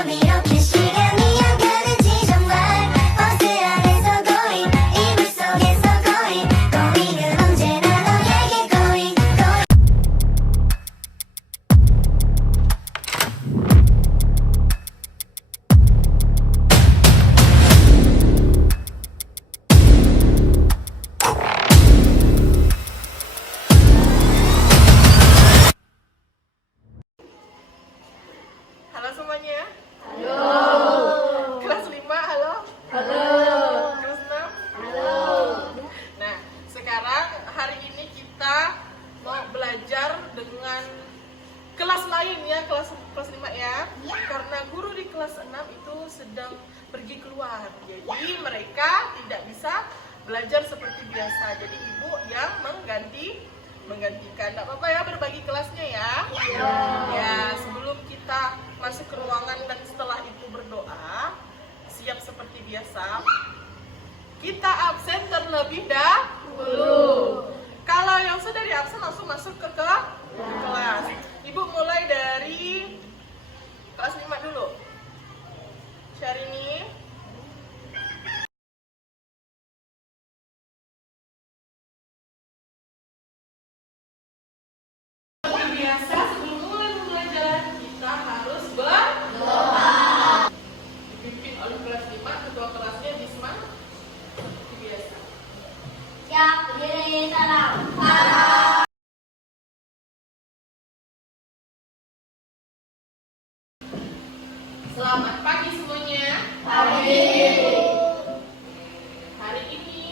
밤 이렇게 시간이 안 가는지 정말 버스 안에서 고인 이불 속에서 고인 고인은 언제나 너에게 고인 고인 Halo semuanya. Halo. Kelas 5, halo. Halo. Kelas 6. Halo. Nah, sekarang hari ini kita mau belajar dengan kelas lain ya, kelas 5 ya. Karena guru di kelas 6 itu sedang pergi keluar. Jadi mereka tidak bisa belajar seperti biasa. Jadi ibu yang menggantikan. Tidak apa-apa ya berbagi kelasnya ya. Ya, sebelum kita masuk ke ruangan dan setelah itu berdoa, siap seperti biasa. Kita absen terlebih dahulu. Kalau yang sudah di absen langsung masuk ke kelas. Ibu mulai dari kelas 5 dulu. Syahrini. Biasa sebelum mulai pembelajaran kita harus berdoa. Dipimpin oleh kelas 5, ketua kelasnya Bisma seperti biasa. siap berdiri salam Selamat pagi semuanya. pagi Hari ini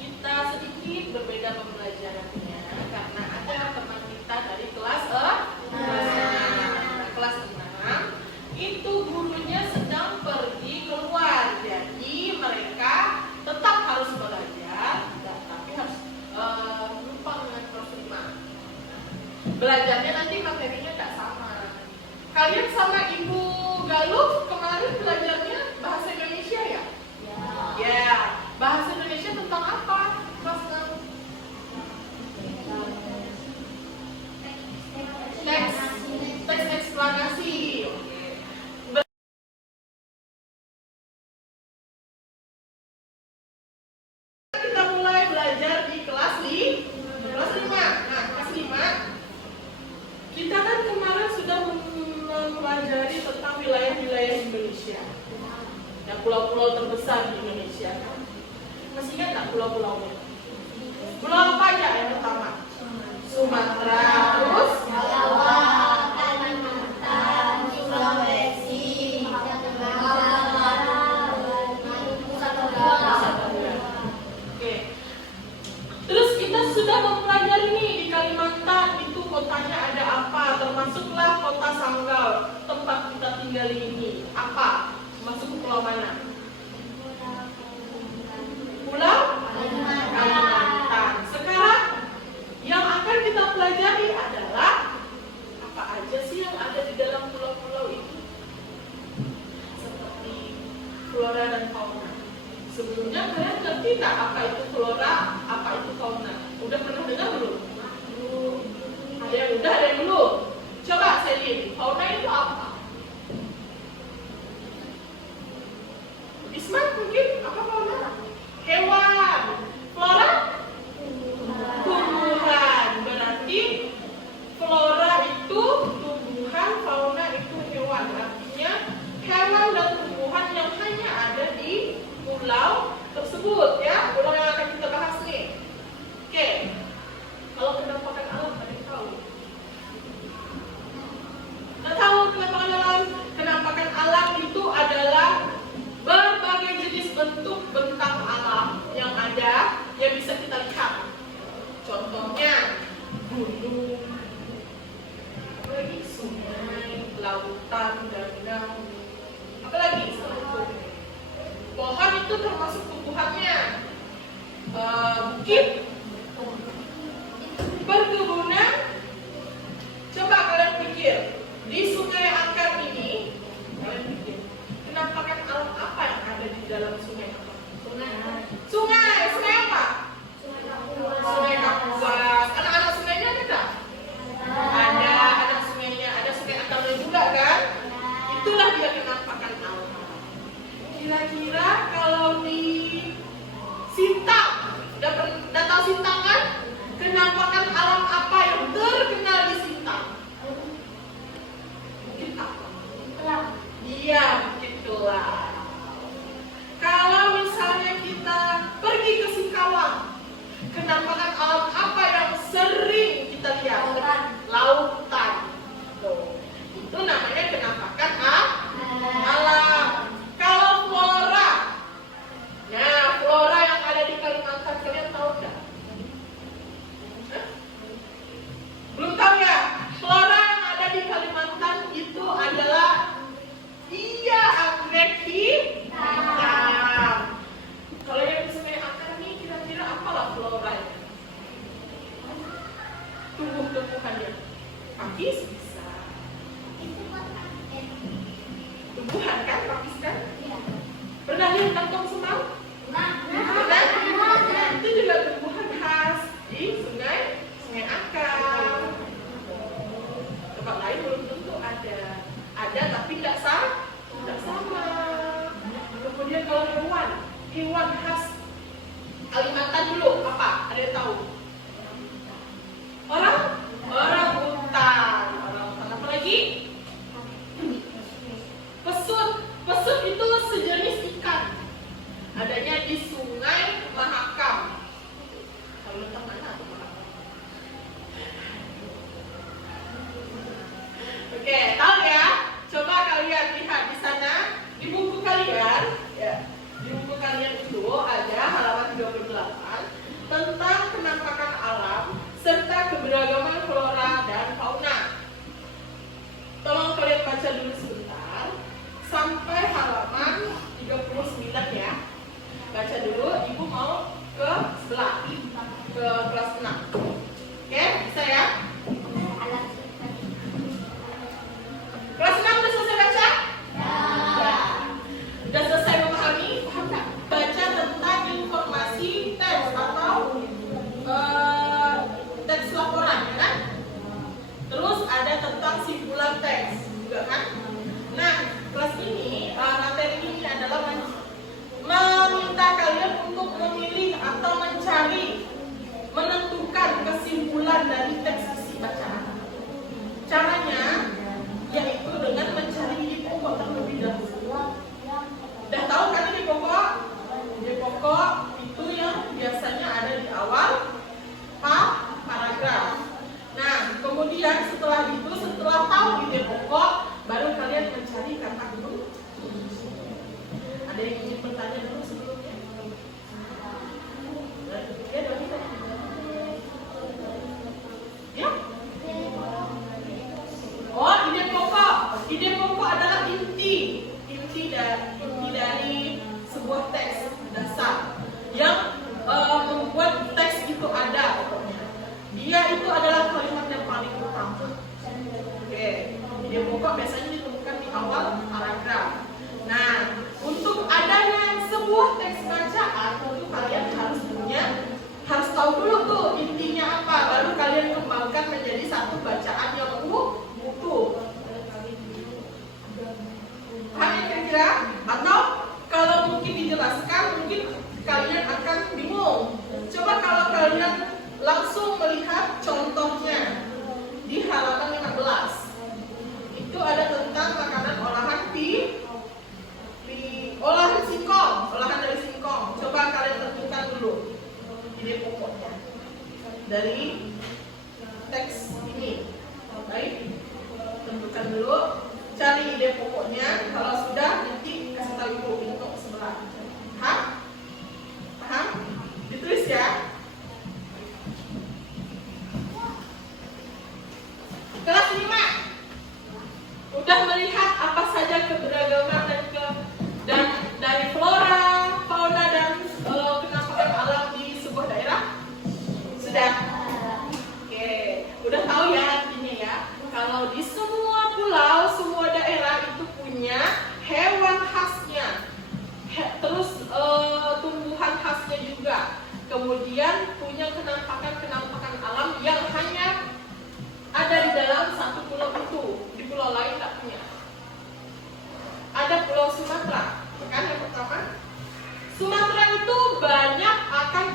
kita sedikit berbeda pembelajarannya karena ada teman kita dari kelas 6 itu gurunya sedang pergi keluar, jadi mereka tetap harus belajar, tapi harus lupa dengan kelas 5. Belajarnya nanti materinya nggak sama. Kalian sama Ibu Galuh kemarin belajarnya bahasa Indonesia ya? Ya, bahasa Indonesia tentang apa? Kelas 6. Teks eksplanasi. Kita mulai belajar di kelas 5. Nah, kelas 5 kita kan kemarin sudah mempelajari tentang wilayah-wilayah Indonesia. Yang pulau-pulau terbesar di Indonesia. Masih ingat nggak pulau-pulaunya? Pulau apa aja yang pertama? Sumatera, terus Jawa Kalimantan Sulawesi Nusa Tenggara. Oke. Terus kita sudah mempelajari nih di Kalimantan itu kotanya ada apa? Termasuklah kota Sanggau, tempat kita tinggal ini. Apa? Masuk ke pulau mana? Pulau Kalimantan. Sekarang yang akan kita pelajari adalah apa aja sih yang ada di dalam pulau-pulau itu? Seperti flora dan fauna. Sebelumnya kalian ngerti nggak apa itu flora, apa itu fauna? Udah pernah dengar belum? Ada yang udah, ada yang belum? Coba Selin, fauna itu apa? Isma mungkin apa fauna? Hewan. Flora? Tumbuhan. Berarti flora itu tumbuhan, fauna itu hewan. Artinya hewan dan tumbuhan yang hanya ada di pulau tersebut ya, pulau yang akan kita bahas nih. Oke, kalau penampakan alam ada yang tahu? Nggak tahu penampakan alam? Penampakan alam itu adalah berbagai jenis bentuk bentang alam yang ada yang bisa kita lihat. Contohnya gunung, apalagi sungai, lautan, danau, apalagi pohon itu termasuk tumbuhannya. Bukit, perkebunan. Coba kalian pikir di Sungai Angkat ini, kalian pikir penampakan alam apa yang ada di dalam sungai Angkat? Sungai apa? Sungai Kapuas. Anak-anak sungainya ada nggak? Ada anak sungainya, ada Sungai Angkat juga kan? Itulah dia kenampakan alam. Kira-kira kalau di Sintang, udah tahu Sintang kan? Kenampakan alam apa yang terkenal di Sintang? Mungkin apa? Iya, Bukit Kelam. Kalau misalnya kita pergi ke Singkawang, kenampakan alam apa yang sering kita lihat? Lautan. Tuh. Itu namanya kenampakan alam. Kalau flora, nah flora yang ada di Kalimantan kalian tahu nggak? Hah? Belum tahu ya? Flora yang ada di Kalimantan itu adalah anggrek hitam. Kalau yang sungai akar nih kira-kira apalah floranya? Tumbuh-tumbuhannya. Pakis bisa. Tumbuhan kan, pakis kan? Pernah lihat kantong semau? Pernah? Itu juga tumbuhan khas di sungai akar. Tempat lain belum tentu ada. Ada tapi tidak sama. Kemudian kalau hewan khas Kalimantan dulu apa? Ada yang tahu? Orang hutan. Apa lagi? Pesut itu sejenis ikan. Adanya di Sungai Mahakam. Kalimantan mana tuh Mahakam? Oke, tahu ya? Coba kalian lihat di sana di buku kalian, ya. Di buku kalian itu ada halaman 38 tentang kenampakan alam serta keberagaman flora dan fauna. Tolong kalian baca dulu sebentar sampai halaman 39 ya. Baca dulu, ibu mau ke sebelah, ke kelas 6. Oke, bisa ya? Kelas 6 udah selesai baca? Ya. Udah selesai memahami? Paham nggak? Baca tentang informasi teks atau teks laporan, ya kan? Terus ada tentang simpulan teks juga kan? Nah, kelas ini, materi ini adalah meminta kalian untuk memilih atau mencari, menentukan kesimpulan dari teks isi bacaan. Caranya yaitu dengan mencari ide pokok terlebih dahulu. Udah tahu kan ide pokok? Ide pokok itu yang biasanya ada di awal paragraf. Nah, kemudian setelah itu, setelah tahu ide pokok, baru kalian mencari kata kunci. Ada yang ingin bertanya dulu sebelumnya? Ya, ya? Oh, ide pokok. Ide pokok adalah inti dari sebuah teks dasar yang membuat teks itu ada. Dia itu adalah kalimat yang paling utama. Oke, ide pokok biasanya ditemukan di awal paragraf. Nah, untuk adanya sebuah teks bacaan, tentu kalian harus tahu dulu tuh intinya apa, baru kalian kembangkan menjadi satu bacaan yang utuh. Paham ya kira-kira? Atau kalau mungkin dijelaskan, mungkin kalian akan bingung. Coba kalau kalian langsung melihat contohnya di halaman 15. Itu ada tentang makanan olahan olahan singkong, olahan dari singkong. Coba kalian tentukan dulu ide pokoknya dari teks ini. Baik, tentukan dulu, cari ide pokoknya. Kalau sudah, nanti kasih tahu ibu untuk sebelah. Paham? Ditulis ya. Kelas 5 udah melihat apa saja keberagaman dan dari flora, fauna dan kenampakan alam di sebuah daerah? Sudah? Oke, udah tahu ya artinya ya. Kalau di semua pulau, semua daerah itu punya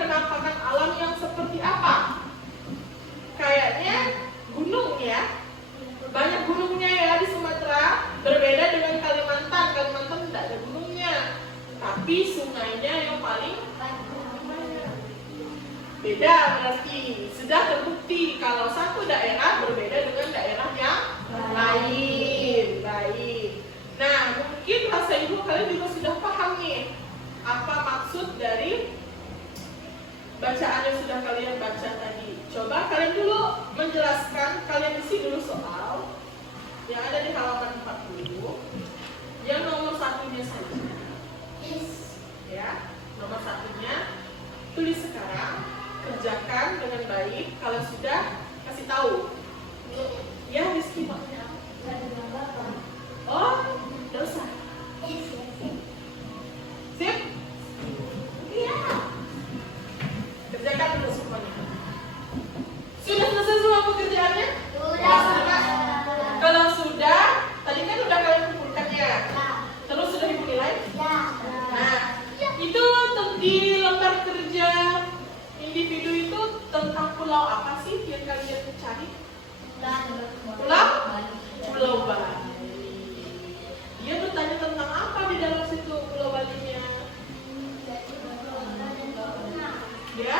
penampakan alam yang seperti apa? Kayaknya gunung ya. Banyak gunungnya ya di Sumatera. Berbeda dengan Kalimantan. Kalimantan tidak ada gunungnya. Tapi sungainya yang paling banyak. Beda berarti. Sudah terbukti kalau satu daerah berbeda dengan daerah yang lain. Baik. Nah, mungkin bahasa ibu kalian juga sudah paham nih apa maksud dari bacaan yang sudah kalian baca tadi. Coba kalian dulu menjelaskan, kalian isi dulu soal yang ada di halaman 40 yang nomor satunya saja. Ya, nomor satunya tulis sekarang, kerjakan dengan baik. Kalau sudah, kasih tahu. Ya, Rizky maksudnya apa? Oh, tidak usah. Sip? Iya. Kerjakan dulu semuanya. Sudah selesai semua pekerjaannya? Sudah. Kalau sudah, tadi kan udah kalian kumpulkan ya. Terus sudah ibu nilai? Nah, itu di lembar kerja individu itu tentang pulau apa sih yang kalian cari? Pulau Bali. Dia bertanya tentang apa di dalam situ Pulau Balinya? Ya?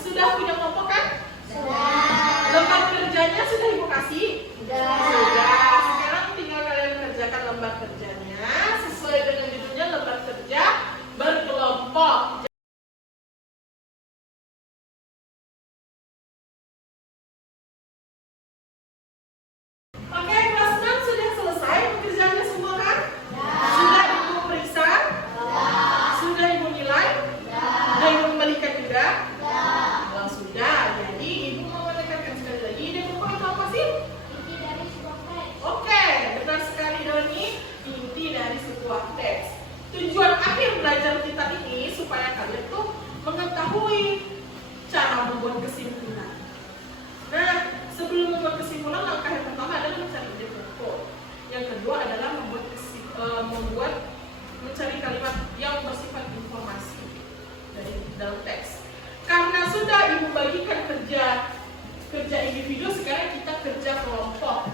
Sudah punya kelompok kan? Sudah. Lembar kerjanya sudah ibu kasih? Sudah. Sekarang tinggal kalian kerjakan lembar kerjanya sesuai dengan judulnya lembar kerja berkelompok. Oke, kelas 6 sudah selesai pekerjaannya semua kan? Sudah ibu periksa? Sudah ibu nilai? Sudah ibu kembalikan juga? Kalau sudah, jadi ibu mau menekankan sekali lagi. Ini buku itu apa sih? Oke, benar sekali Doni. Inti dari sebuah teks. Tujuan akhir belajar kita ini supaya kalian tuh mengetahui cara membuat kesimpulan. Nah, sebelum membuat kesimpulan, langkah yang pertama adalah mencari ide pokok. Yang kedua adalah mencari kalimat yang bersifat informasi dari dalam teks. Karena sudah ibu bagikan kerja individu, sekarang kita kerja kelompok.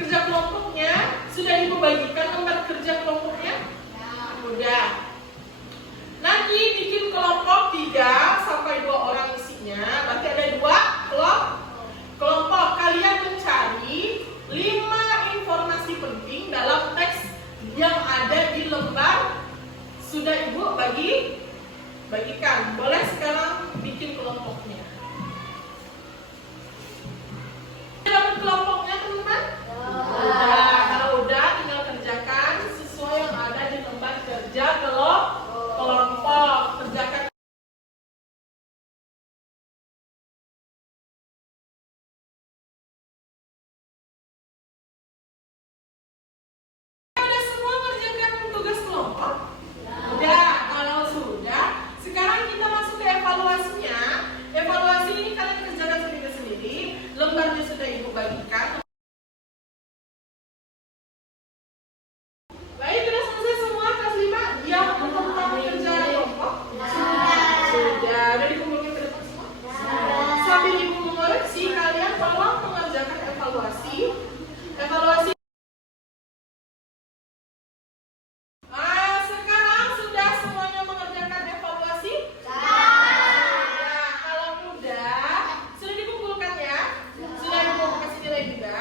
Kerja kelompoknya sudah ibu bagikan lembar kerja kelompoknya? Udah. Nanti bikin kelompok 3 sampai 2 orang isinya, berarti ada 2 kelompok. Kalian mencari 5 informasi penting dalam teks yang ada di lembar sudah ibu bagikan. Boleh sekarang bikin kelompoknya. Dapat kelompoknya teman-teman? Udah. Kalau udah tinggal kerjakan sesuai yang ada di lembar kerja kelompok. Kerjakan. Udah semua mengerjakan tugas kelompok? Udah. Kalau sudah, sekarang kita masuk ke evaluasinya. Evaluasi ini kalian kerjakan sendiri-sendiri. Lembarnya sudah ibu bagikan. Baik, sudah selesai semua kelas 5? Ya, tentang kerja kelompok? Sudah. Udah dikumpulkan ke depan semua? Sambil ibu mengoreksi, kalian tolong mengerjakan evaluasi. Sekarang sudah semuanya mengerjakan evaluasi? Sudah. Kalau udah, sudah dikumpulkan ya? Sudah ibu kasih nilai juga?